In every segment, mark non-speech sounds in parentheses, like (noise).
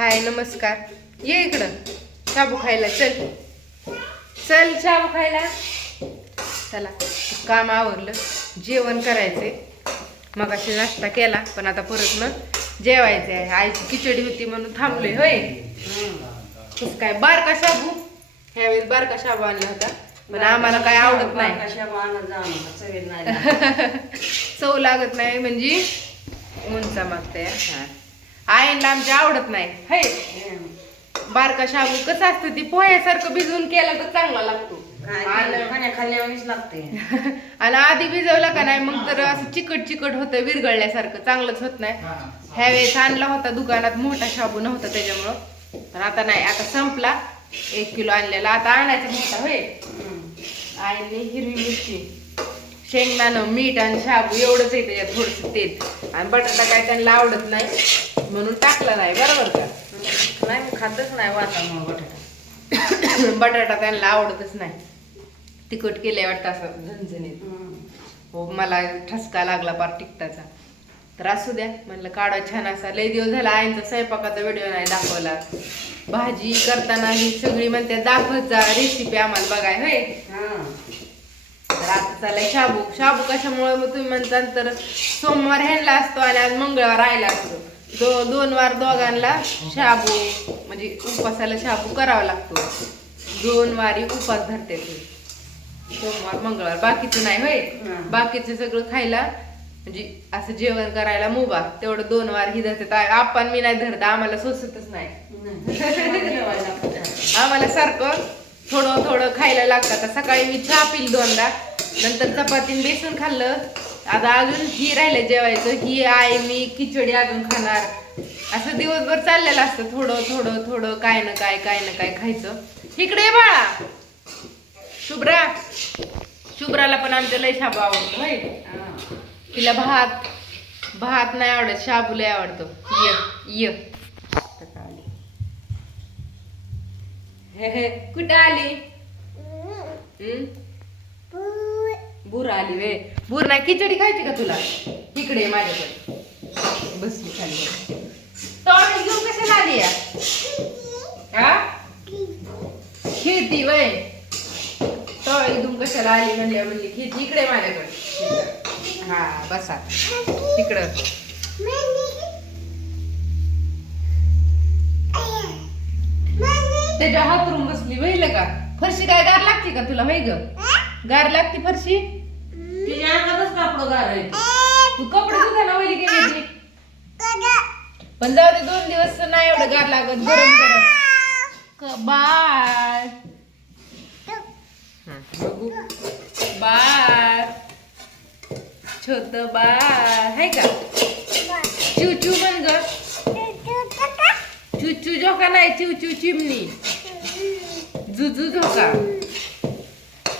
हाय नमस्कार. ये इकडं. शाबू खायला चल. चल शाबू खायला. चला. काम आवरलं. जेवण करायचंय. मग अशी नाश्ता केला पण आता परत मग जेवायचं आहे आईची खिचडी होती म्हणून थांबलोय होय? कसं काय? बारका शाबू? ह्यावेळेस बारका शाबू आणला होता. पण आम्हाला काय आवडत नाही. (laughs) चव लागत नाही म्हणजे उंचा मागते आईला आमच्या आवडत नाही. हे? बारका शाबू कसं असतं ती पोह्यासारखं भिजवून केला तर चांगला लागतो. आणि- खाल्ल्यावानीच लागते. (laughs) आणि आधी भिजवला का नाही मग तर असं चिकट चिकट होतं विरगळल्यासारखं चांगलंच होत नाही. ह्यावेळेस आणला होता दुकानात मोठा शाबू नव्हता त्याच्यामुळं. पण आता नाही आता संपला. एक किलो आणलेला आता आणायचा मोठा होय? आईने हिरवी मिरची शेंगदाणं मीठ आणि शाबू एवढंच आहे त्याच्यात थोडंसं तेल. आणि बटाटा काय त्यांना आवडत नाही. म्हणून टाकला नाही बरोबर का? नाही मी खातच नाही वाटामुळे बटाटा. (coughs) बटाटा त्यांना आवडतच नाही. तिखट केले वाटतं असं झणझणीत. हो मला ठसका लागला पार तिकटाचा तर असू द्या म्हणलं काढा छान असा. लय दिवस झाला आईंचा स्वयंपाकाचा व्हिडिओ नाही दाखवला. भाजी करताना ही सगळी म्हणते दाखवत जा रेसिपी आम्हाला बघाय होय? तर आता चाललाय शाबू. शाबू कशामुळे? मग तुम्ही म्हणता तर सोमवार ह्यांना असतो आणि आज मंगळवार राहिला असतो. दो दोन वार दोघांना शाबू म्हणजे उपासाला शाबू करावा लागतो. दोन वारी उपास धरते ते. सोमवार मंगळवार बाकीचं नाही होय. बाकीचं सगळं खायला म्हणजे असं जेवण करायला मुबा तेवढं दोन वार ही धरते. आपण मी नाही धरत आम्हाला सोसतच नाही. आम्हाला सारखं थोडं थोडं खायला लागतं. सकाळी मी चहा पिली दोनदा नंतर चपातीन बेसन खाल्लं आता अजून ही राहिलं जेवायचं. ही आहे मी खिचडी अजून खाणार. असं दिवसभर चाललेलं असतं. थोडं थोडं थोडं काय ना काय काय ना काय खायचं. इकडे बाळा. शुभ्रा. शुभ्राला पण आमच्या लय शाबू आवडतो होय. तिला भात भात नाही आवडत शाबू लय आवडतो. य ये. हे हे कुठं आली? बूर आली वे. बूर नाही खिचडी खायची का तुला? इकडे माझ्याकडे. बसली खाली टॉवेल घेऊन कशाला आली या? हा? खेळती वय. टॉवेल घेऊन कशाला आली म्हणल्या म्हणली खेळती. इकडे माझ्याकडे. हा बसा तिकडं त्याच्या हातरून बसली वहिलं का फरशी काय गार लागते का तुला वय ग? गार लागते फरशी? तिच्या अंगातच कापड गार आहे तू कपडे धुताना वहिली गेली पण जाऊ दे दोन दिवस नाही एवढं गार लागत गरम गरम हं, बघू. बाळ. छोट बाळ. आहे का? चिवचू म्हण ग. चुचू झोका नाही चिवचू चिमणी. जुजू झोका.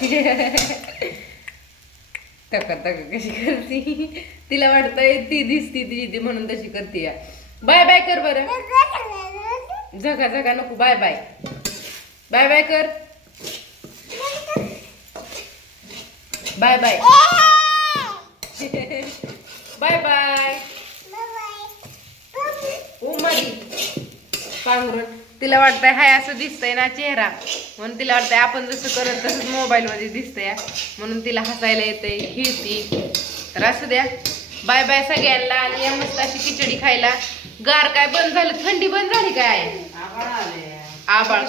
(laughs) टका टका कशी करती? तिला वाटतंय ती दिसती ती ती म्हणून तशी करते या बाय बाय कर बरं. जगा जगा नको. Bye bye. बाय बाय कर. Bye bye. (laughs) Bye bye. तिला वाटतंय हाय असं दिसतंय ना चेहरा. म्हणून तिला वाटतंय आपण जसं करत तसंच मोबाईल मध्ये दिसतंय. म्हणून तिला हसायला येतंय हिळती तर असू द्या. बाय बाय सगळ्यांना आणि या मस्त अशी खिचडी खायला. गार काय बंद झालं? थंडी बंद झाली काय? आभाळ. आबाळ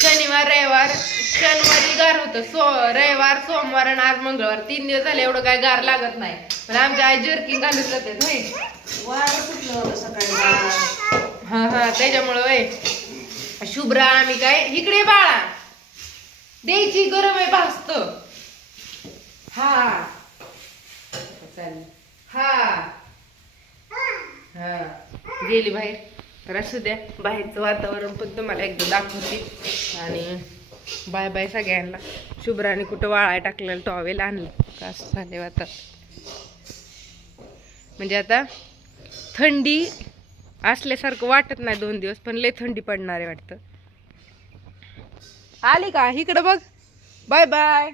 शनिवार रविवार. शनिवारी गार होतं. सो रविवार सोमवार आणि आज मंगळवार. तीन दिवस झाले एवढं काय गार लागत नाही. पण आमच्या आई जर्किंग घालत जाते नाही सकाळी हा हा त्याच्यामुळं वय शुभ्रा आम्ही काय? इकडे बाळा. द्यायची गरम आहे भासत हा. चालेल. हा. हा. गेली बाहेर. तर असू द्या बाहेरचं वातावरण पण तुम्हाला एकदा दाखवते. आणि बाय बाय सगळ्यांना. शुभ्राने कुठं वाळाय टाकलेलं टॉवेल आणलं. का असं झाले आता म्हणजे आता थंडी असल्यासारखं वाटत नाही दोन दिवस पण लय थंडी पडणार आहे वाटतं. आली का? इकडं बघ. Bye bye